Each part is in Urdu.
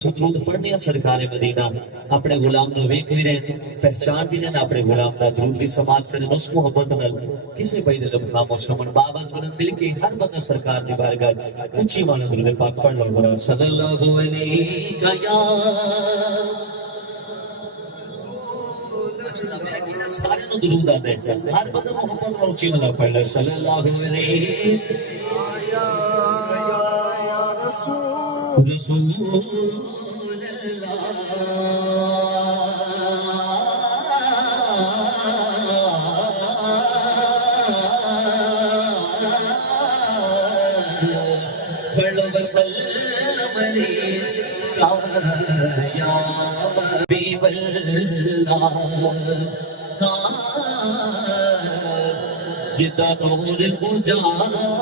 درود پڑھنے سرکار مدینہ اپنے غلام نو ویکھ بھی رہے پہچان بھی رہے اپنے غلام دا درود بھی سماعت کریں اس محبت نال کسے پہ دل خاموش نہ من باواز بلند دل کے ہر بندہ سرکار دی بارگاہ اونچی مانا درود پاک پڑھ لو ذرا صلی اللہ علیہ یا سارے نو درود آتے ہر بندہ محبت نال اونچی مانا پڑھ لو صلی اللہ علیہ رسول وسلم یا حبیب اللہ جدا نور اجالا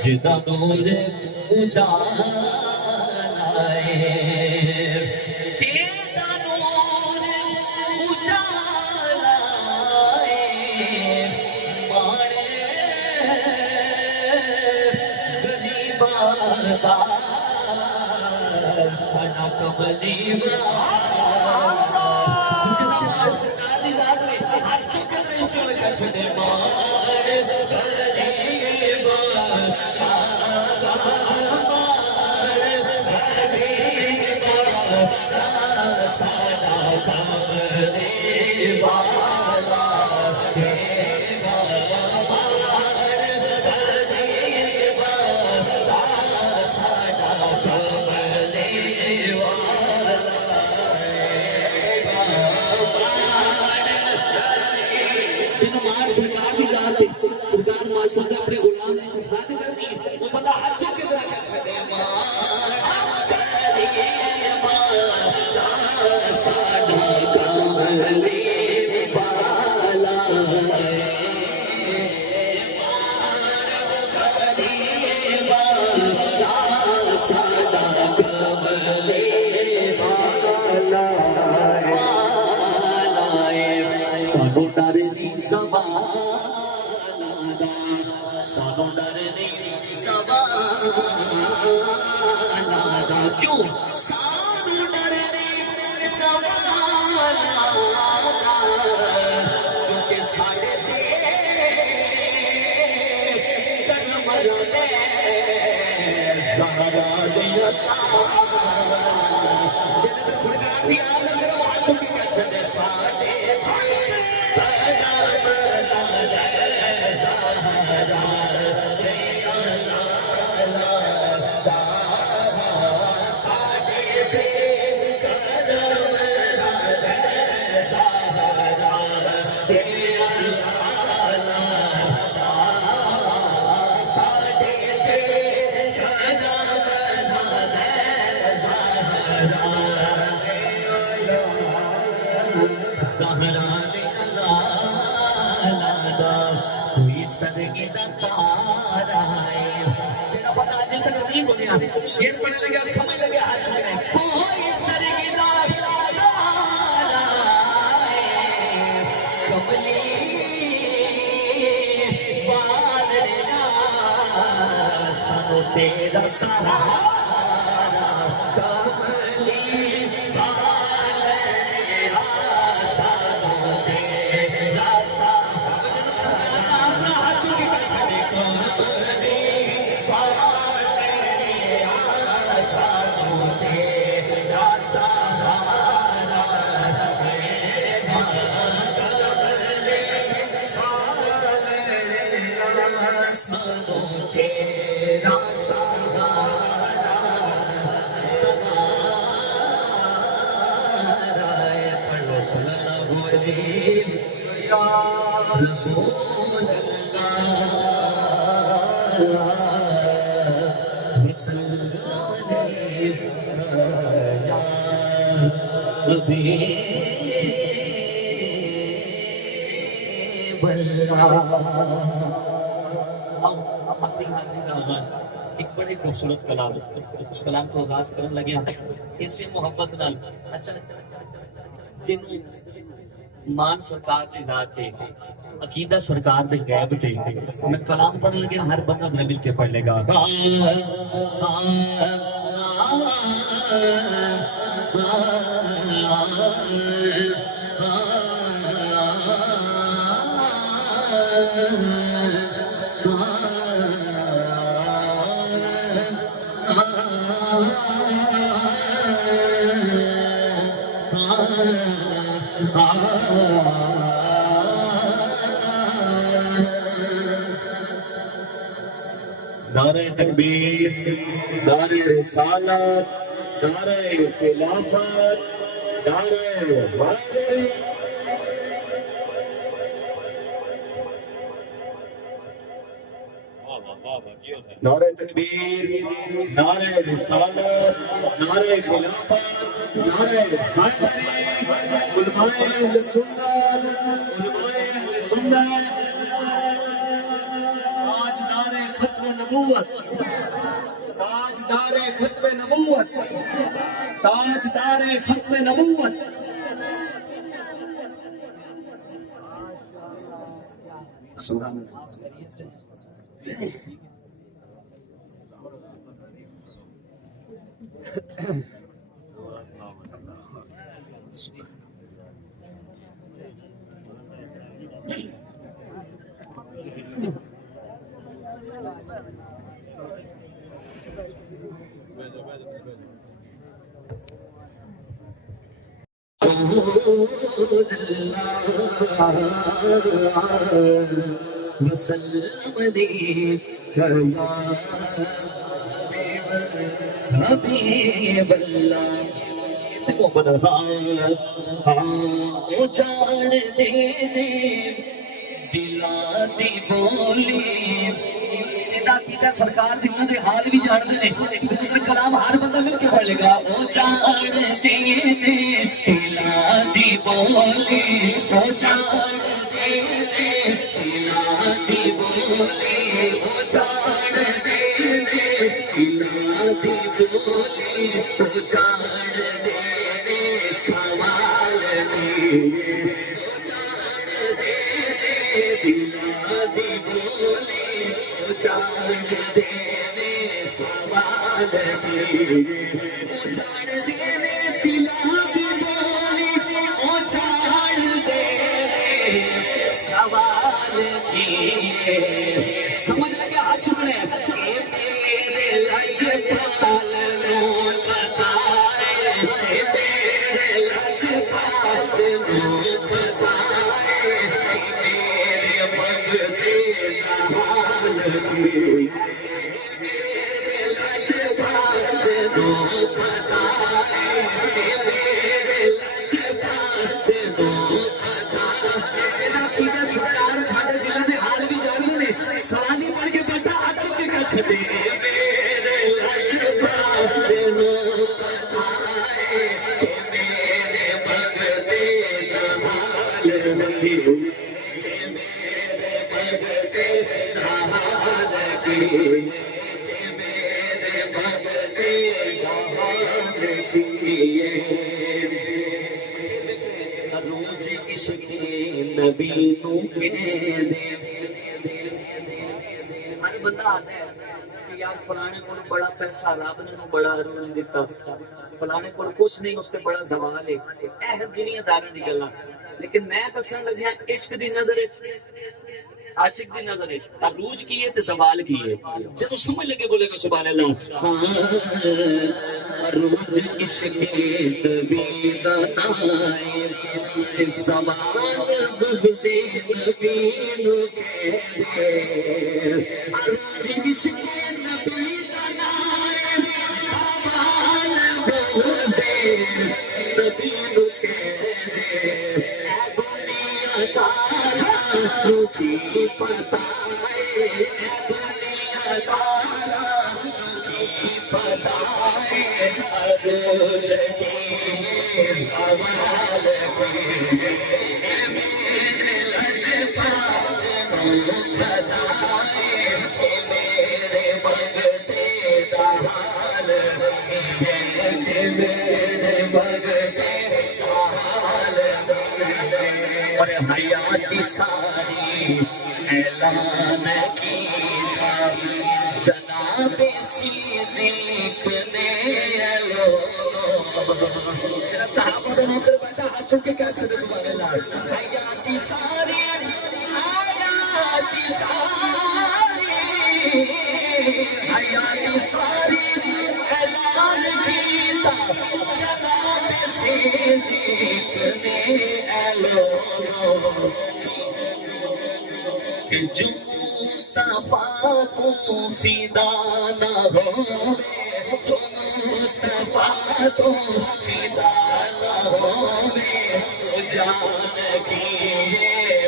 جدا نور اجالا سنا کملی جنا مار سرکار دی ذات میں آج تو کر رہی چوڑ کا چھڑے مار بلی مار سنا کملی والا سمجھا اپنے غلام نے شفاعت کرنی وہ بندہ حجوں کے طرح کا چھڑے مار ساڑھا کاملی بالا ساڑھا کاملی بالا سانو ڈرنی زبان سانو ڈرنی زبان کیوں سانو ڈرنی زبان کیونکہ ساڑھے دے کرم رہے زہرا دیتا جنت سرکار دی عالم روان چکی کا چھڑے ساڑھے کوئی سرگی تارا ہے جنہا پتا آج تک نہیں بولیا شیر پڑھنے لگیا سمجھ لگیا آج چکے کوئی سرگی تارا ہے کملی بارنا سنو تیرا سارا کملی رسول اللہ وسلم یا حبیب اللہ اپنی حاضری کا آغاز ایک بڑی خوبصورت کلام اس کلام کو آغاز کرنے لگے اسی محبت نال اچھا جن مان سرکار دی ذات تے عقیدہ سرکار دے غیب تے میں کلام پڑھن لگا ہر بندہ میرے مل کے پڑھ لے گا نعرہ تکبیر، نعرہ رسالت، نعرہ خلافت، نعرہ حیدری۔ نعرہ تکبیر، نعرہ رسالت، نعرہ خلافت، نعرہ حیدری۔ علماء اہل سنت، علماء اہل سنت، تاجدار ختم نبوت، تاجدار ختم نبوت، تاجدار ختم نبوت۔ سبحان اللہ۔ حبیب اللہ اس کو بنہا او جان دینے دلا دی بولی جدا کیتا سرکار دلوں دے حال بھی جان دے نے تے کلام ہر بندہ مل کے پڑھ لے گا او جان دینے دلا دی بولی او جان دینے دلا دی بولی او جان دینے دلا دی بولی او جان دینے سوال دینے او جان دینے دلا دی بولی او جان دینے سوال دینے او جان دینے دلا دی بولی او جان دینے سوال دینے سمجھ لگا چنے میرے لجپال نو بتائے میرے لجپال نو بتائے میرے منگتے حال میرے لجپال نو بتائے میرے لجپال نو بتائے جنا کی سرکار ساڈے ضلع دے حال بھی جاننے نے سلامی پڑھ کے بیٹھا ہاتھ کے کچھ دے میرے لجپال نو بتائے میرے منگتے حال میرے منگتے حال میرے منگتے حال روز اس کے نبی نو کہہ دے ہر بندہ آتا ہے کہ یار فلانے کو بڑا پیسہ رب نے بڑا روز دیتا فلانے کو کچھ نہیں اس سے بڑا زوال ہے اے دنیا داری دی گلاں لیکن میں دسن لگیا عشق دی نظر عاشق دی نظر عروج کی ہے تے زوال کی ہے جب سمجھ لگے بولے گا سبحان اللہ عروج عشق نبی دا نائے تے زوال بغض نبی نو کہے عروج عشق نبی دا نائے زوال بغض نبی نو کہے دنیا دارا کی پتہ ہے دنیا دارا کی پتہ ہے عروج کی سوال میرے لجپال نو بتائے میرے منگتے حال میرے منگتے حال ساری اعلان کیتا جناب صدیق نے جنا صحابہ دا نوکر بیٹھا ہاتھ چک کے کہہ سکتے سبحان اللہ حیات ساری حیات ساری حیات ساری اعلان کیتا جناب صدیق نے کہ جو مصطفیٰ کو فدا نہ ہو جو مصطفیٰ تو فدا نہ ہو وہ جان کی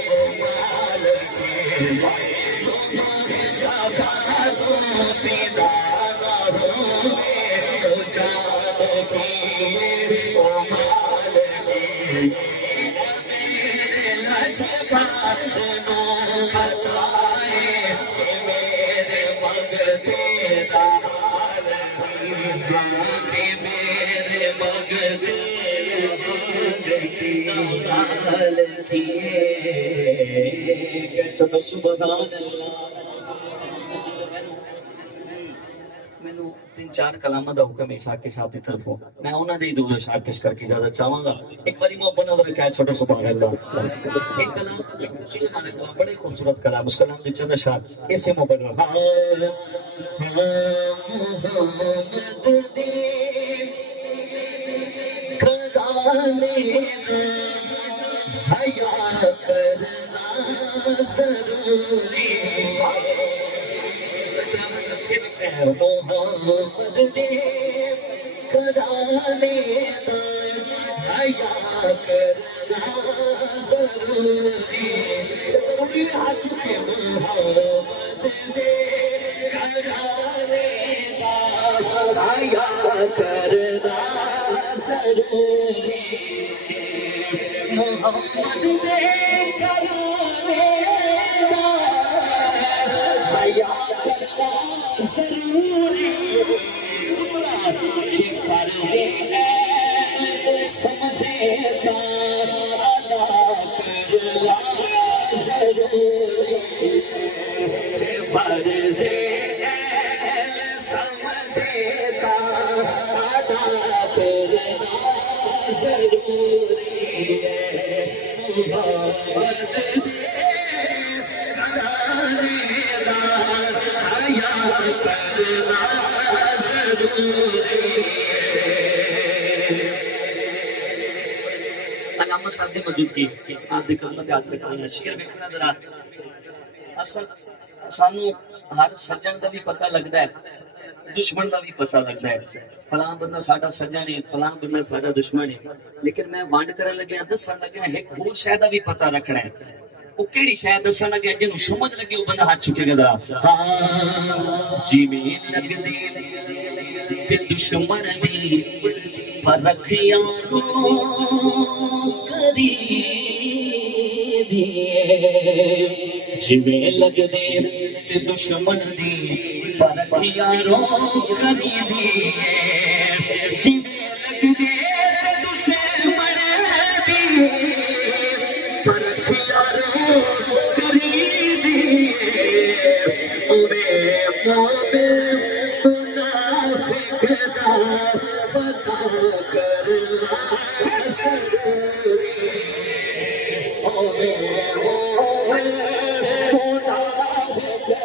وہ مال کی جو مصطفیٰ تو فدا نہ ہو وہ جان کی وہ مال کی میرے لجپال نو بتائے کہ میرے مگتے دار کہ میرے مگتے دار کیے چلو سبحان اللہ مینوں 3-4 کلامات دا حکم اشار کے ساتھ دی طرف ہو میں انہاں دے دو اشار پیش کر کے اجازت چاہوں گا ایک باری محبت نال کہہ چھوٹا سبحان اللہ ایک کلام سیدھے معنی کلام بڑے خوبصورت کلام اس کلام دے چند اشار ایسے محبت نال محمد دے کھڑانے حیا کرنا ضروری محمد دے کرانے حیا کرنا ضروری ضروری ہاتھ پہ محمد دے کرانے حیا کرنا ضروری محمد دے کرانے حیا ضروری کہ فرض ہے سمجھے دار ادا کرنا ضروری کہ فرض ہے سمجھے دار ادا کرنا ضروری ہے محمد علامہ صاحب دی موجود کی آپ دی خدمت یاد رکھنا شعر ویکھنا ذرا سانو ہر سجن دا بھی پتہ لگدا ہے دشمن دا بھی پتہ لگدا ہے فلاں بندہ ساڈا سجن ہے فلاں بندہ ساڈا دشمن ہے لیکن میں وانڈ کرن لگیا دسن لگیا ایک ہور شے دا بھی پتہ رکھنا ہے وہ کیڑی شاید دسن لگیا جنوں سمجھ لگی وہ بندہ ہاتھ چکے گا ذرا جی میں لگدی تے دشمن دی پرکھیاں کری دیے جویں لگدے تے دشمن دی پرکھیاں کری دیے جویں لگدے تے دشمن دی پرکھیاں کری دیے اوے مومن منافق دا پتہ کرنا ضروری اوے منافق دا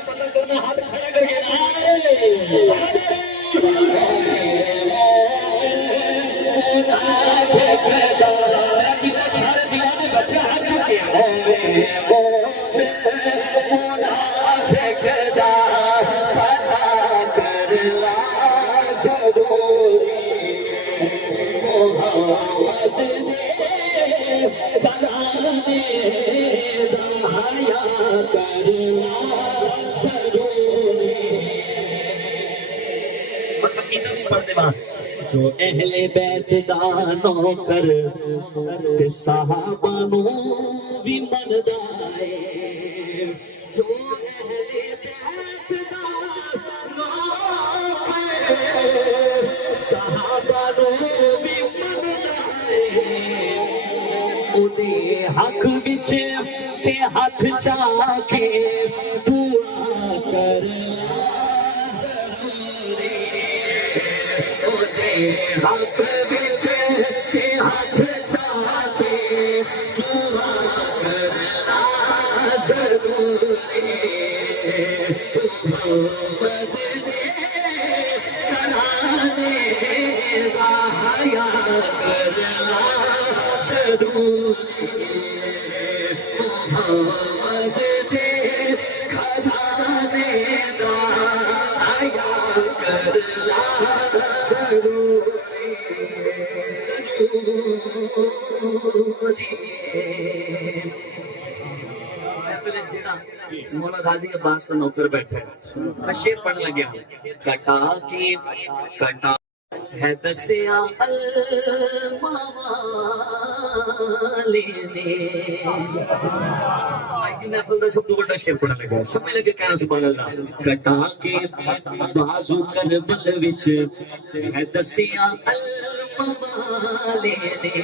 پتہ کرنا ہاتھ کھڑا کر کے منافق دا کیتا سارے دیوانے بچے ہاتھ چکے منافق دا پتہ کرنا ضروری محمد دے کرانے دا حیا کرنا ضروری عقیدہ بھی پڑھتے وہاں جو اہل بیت دا نوکر تے صحابہ نو بھی مندا ہے جو اہل بیت دا نوکر صحابہ نو بھی مندا ہے اودی حق بچا کے دعا کرنا ضروری او دے ہاتھ وچ تے ہاتھ چا کے دعا کرنا ضروری محمد دے کرانے وایا کرنا ضروری محمد دے کھانے دا آیا کرنا ضروری مولا غازی عباس کا نوکر بیٹھا ہے میں شعر پڑھ لگیا کٹا کے کٹا ہے دسیا الموالے نے آج دی محفل دا سب تو بڑا شعر پڑھا لگا سمجھ لگے کہنا سبحان اللہ کٹا کے بازو کربل وچ ہے دسیا الموالے نے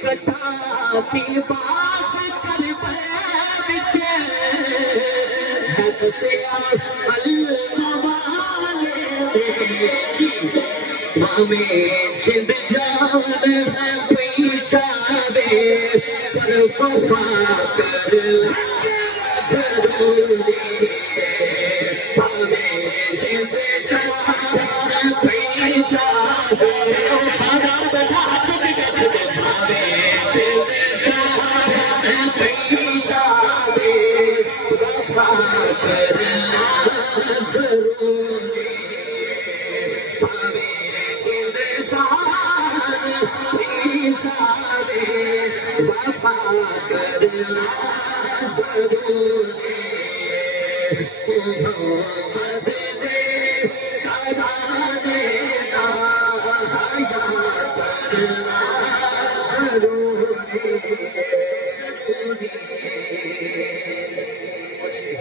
کٹا کے باز کربل وچ ہے دسیا الموالے نے ہمیں جند جان پیچھا دے پر وفا کرنا ضروری ہمیں جند جان پیچھا دے کھانا بٹھا چک گچھ دے ہمیں جند جان پیچھا دے وفا کرنا ضروری وفا کرنا ضروری محمد دے کرانے دا آیا کرنا ضروری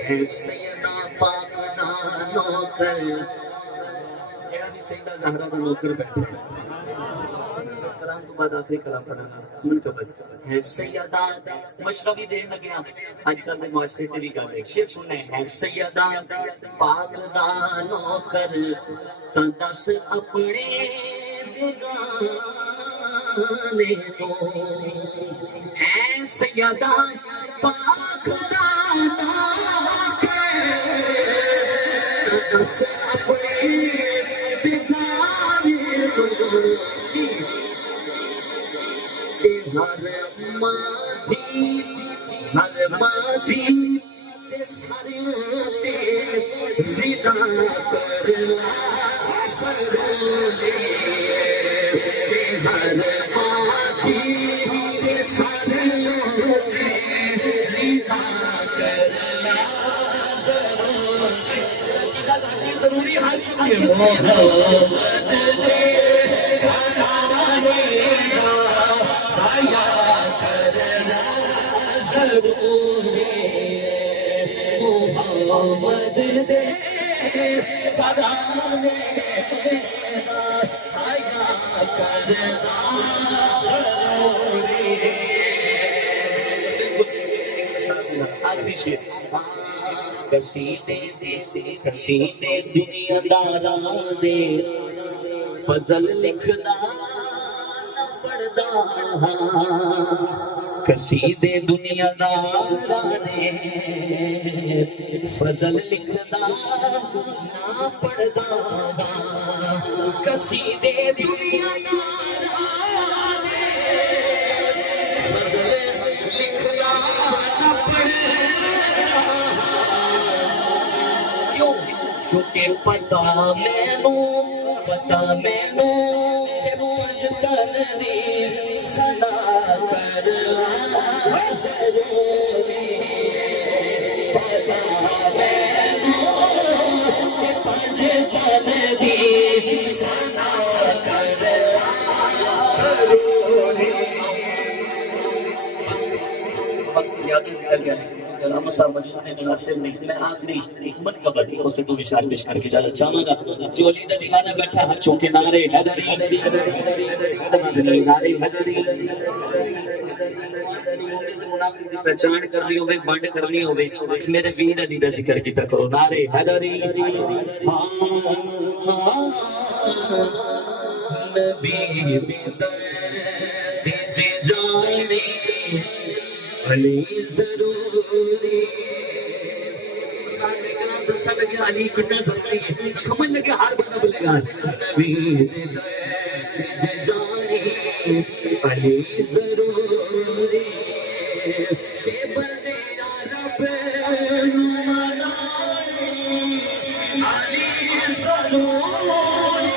ہے سیدہ پاک دا نوکر جہاں بھی سیدہ زہرا دا نوکر بیٹھے اس کلام تو بعد آخری کلام پڑھانا منقبت ہے سیدہ مشربی دین لگیا آج کل دے معاشرے تے بھی گل ہے شعر سننے ہے سیدہ پاک دا نوکر تا دس اپنے بیگانے کو ہے سیدہ پاک دا نوکر تا دس اپنے بیگانے کو ہر مادھی تے سارے تے رضا کرنا ضروری کہ ہر مادھی تے سارے تے رضا کرنا ضروری ہے محمد دے کھانے دا آیا کرنا ضروری محمد دے کرانے دا آیا کرنا ضروری آخری شعر کسیدے دنیا داراں دے فضل لکھدا نہ پڑھدا ہاں کسیدے دنیا داراں دے فضل لکھدا نہ پڑھدا ہاں کسیدے دنیا داراں دے فضل لکھدا نہ پڑھدا کیوں کیونکہ پتہ مینوں کہ پنج تن دی صدا کرنا ضروری پتہ مینوں کہ پنج تن دی صدا کرنا ضروری وقت زیادہ نکل گیا کلام صاحب مجھے مناسب نہیں میں آخری منقبت اس سے دو اشار پیش کر کے جانا چاہوں گا جو علی دا دیوانہ بیٹھا ہے چونکہ نعرے حیدری نعرے حیدری منافق دی پہچان کرنی ہوے بنڈ کرنی ہوے میرے ویر علی دا ذکر کیتا کرو نعرے حیدری نبی تیجے جانے علی ضروری علی کتنا ضروری ہے سمجھ لگے ہر بندہ بولے گا نبی تیجے جانے علی ضروری چے بندے رب نو منانے علی ضروری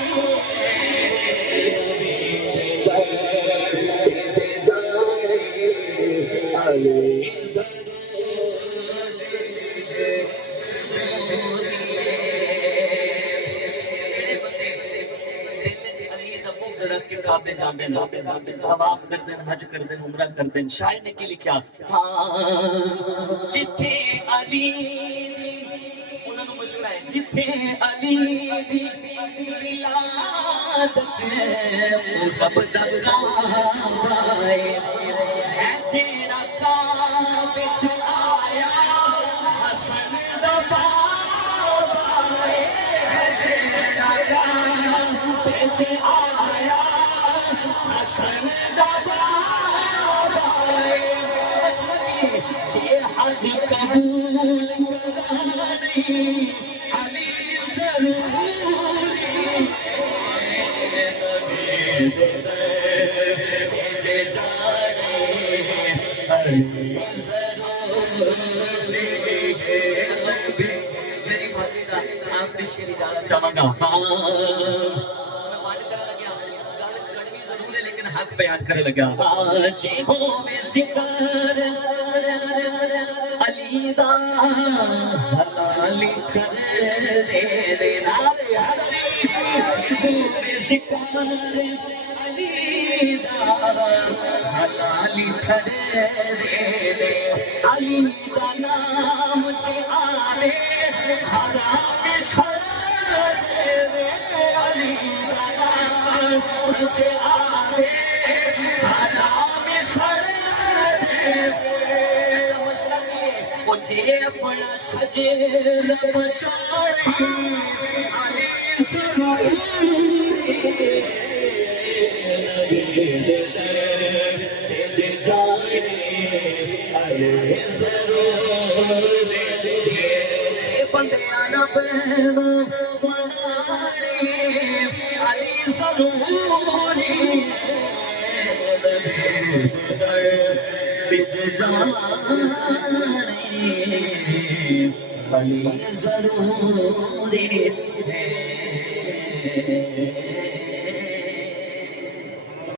تیجے جانے علی کعبے جاندے طواف کردے حج کردے عمرہ کردے شاعر نے کی لکھیا جتھے علی انہاں نوں مشورہ ہے جتھے علی دی ولادت ہے رب دا کعبہ ہے جیڑا کعبے وچ آیا حسن دا بابا ہے جیڑا کعبے وچ آیا حسن دا بابا ہے جے حج قبول کرانی علی ضروری نبی تیجے جانے علی ضروری نبی میری بھائی دا آخری شعر گانا چاہاں گا حق بیان کرنے لگا جی ہو میں ذکر علی دا حلالی کرے دے نارے حلالی جی ہو میں ذکر علی دا حلالی کرے دے علی دا نام جی آنے حرام سر دے علی دا نام جی آنے مجھے اپنا سجر بچانے علی ضروری تیجے جانے علی ضروری جے بندیاں نہ بہنو منانے علی ضروری تیجے جانے علی ضروری ہے